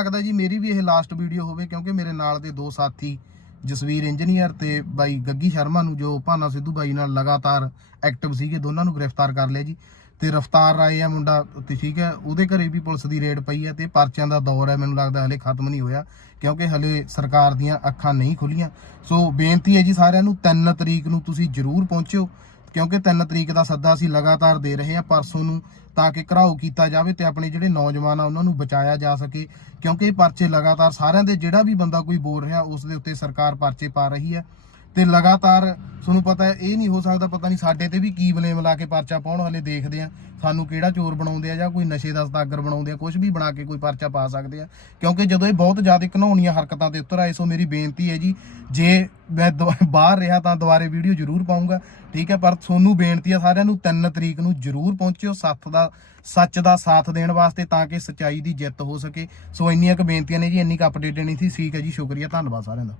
ਲੱਗਦਾ ਜੀ ਮੇਰੀ ਵੀ ਇਹ ਲਾਸਟ ਵੀਡੀਓ ਹੋਵੇ ਕਿਉਂਕਿ ਮੇਰੇ ਨਾਲ ਦੇ ਦੋ ਸਾਥੀ ਜਸਵੀਰ ਇੰਜੀਨੀਅਰ ਤੇ ਬਾਈ ਗੱਗੀ ਸ਼ਰਮਾ ਨੂੰ, ਜੋ ਭਾਨਾ ਸਿੱਧੂ ਬਾਈ ਨਾਲ ਲਗਾਤਾਰ ਐਕਟਿਵ ਸੀਗੇ, ਦੋਨਾਂ ਨੂੰ ਗ੍ਰਿਫਤਾਰ ਕਰ ਲਿਆ ਜੀ ਤੇ ਰਫਤਾਰ ਆਏ ਆ ਮੁੰਡਾ ਤੇ ਠੀਕ ਹੈ, ਉਹਦੇ ਘਰੇ ਵੀ ਪੁਲਿਸ ਦੀ ਰੇਡ ਪਈ ਹੈ ਤੇ ਪਰਚਿਆਂ ਦਾ ਦੌਰ ਹੈ, ਮੈਨੂੰ ਲੱਗਦਾ ਹਲੇ ਖਤਮ ਨਹੀਂ ਹੋਇਆ ਕਿਉਂਕਿ ਹਲੇ ਸਰਕਾਰ ਦੀਆਂ ਅੱਖਾਂ ਨਹੀਂ ਖੁੱਲੀਆਂ। ਸੋ ਬੇਨਤੀ ਹੈ ਜੀ ਸਾਰਿਆਂ ਨੂੰ 3 ਤਰੀਕ ਨੂੰ ਤੁਸੀਂ ਜ਼ਰੂਰ ਪਹੁੰਚਿਓ ਕਿਉਂਕਿ 3 ਤਰੀਕ ਦਾ ਸੱਦਾ ਅਸੀਂ ਲਗਾਤਾਰ ਦੇ ਰਹੇ ਹਾਂ ਪਰਸੋਂ ਨੂੰ ਤਾਂ ਕਿ ਘਰਾਓ ਕੀਤਾ ਜਾਵੇ ਤੇ ਆਪਣੇ ਜਿਹੜੇ ਨੌਜਵਾਨ ਆ ਉਹਨਾਂ ਨੂੰ ਬਚਾਇਆ ਜਾ ਸਕੇ। ਕਿਉਂਕਿ ਇਹ ਪਰਚੇ ਲਗਾਤਾਰ ਸਾਰਿਆਂ ਦੇ ਜਿਹੜਾ ਵੀ ਬੰਦਾ ਕੋਈ ਬੋਲ ਰਿਹਾ ਉਸ ਦੇ ਉੱਤੇ ਸਰਕਾਰ ਪਰਚੇ ਪਾ ਰਹੀ ਹੈ। ਤੇ ਲਗਾਤਾਰ ਤੁਹਾਨੂੰ ਪਤਾ ਹੈ, ਇਹ ਨਹੀਂ ਹੋ ਸਕਦਾ, ਪਤਾ ਨਹੀਂ ਸਾਡੇ ਤੇ ਵੀ ਕੀ ਬਲੇਮ ਲਾ ਕੇ ਪਰਚਾ ਪਾਉਣ, ਹਲੇ ਦੇਖਦੇ ਆ ਸਾਨੂੰ ਕਿਹੜਾ ਚੋਰ ਬਣਾਉਂਦੇ ਆ ਜਾਂ ਕੋਈ ਨਸ਼ੇ ਦਾ ਸਦਾਗਰ ਬਣਾਉਂਦੇ ਆ ਕੁਝ ਵੀ ਬਣਾ ਕੇ ਕੋਈ ਪਰਚਾ ਪਾ ਸਕਦੇ ਆ। ਕਿਉਂਕਿ ਜਦੋਂ ਇਹ ਬਹੁਤ ਜ਼ਿਆਦਾ ਘਨੌਣੀਆਂ ਹਰਕਤਾਂ ਤੇ ਉਤਰ ਆਏ, ਸੋ ਮੇਰੀ ਬੇਨਤੀ ਹੈ ਜੀ, ਜੇ ਮੈਂ ਦੁ- ਬਾਹਰ ਰਿਹਾ ਤਾਂ ਦੁਬਾਰੇ ਵੀਡੀਓ ਜ਼ਰੂਰ ਪਾਉਂਗਾ ਠੀਕ ਹੈ, ਪਰ ਤੁਹਾਨੂੰ ਬੇਨਤੀ ਆ ਸਾਰਿਆਂ ਨੂੰ 3 ਤਰੀਕ ਨੂੰ ਜ਼ਰੂਰ ਪਹੁੰਚਿਓ, ਸੱਤ ਦਾ, ਸੱਚ ਦਾ ਸਾਥ ਦੇਣ ਵਾਸਤੇ ਤਾਂ ਕਿ ਸਚਾਈ ਦੀ ਜਿੱਤ ਹੋ ਸਕੇ। ਸੋ ਇੰਨੀਆਂ ਕੁ ਬੇਨਤੀਆਂ ਨੇ ਜੀ, ਇੰਨੀ ਕੁ ਅਪਡੇਟ ਨਹੀਂ ਸੀ, ਠੀਕ ਹੈ ਜੀ, ਸ਼ੁਕਰੀਆ, ਧੰਨਵਾਦ ਸਾਰਿਆਂ ਦਾ।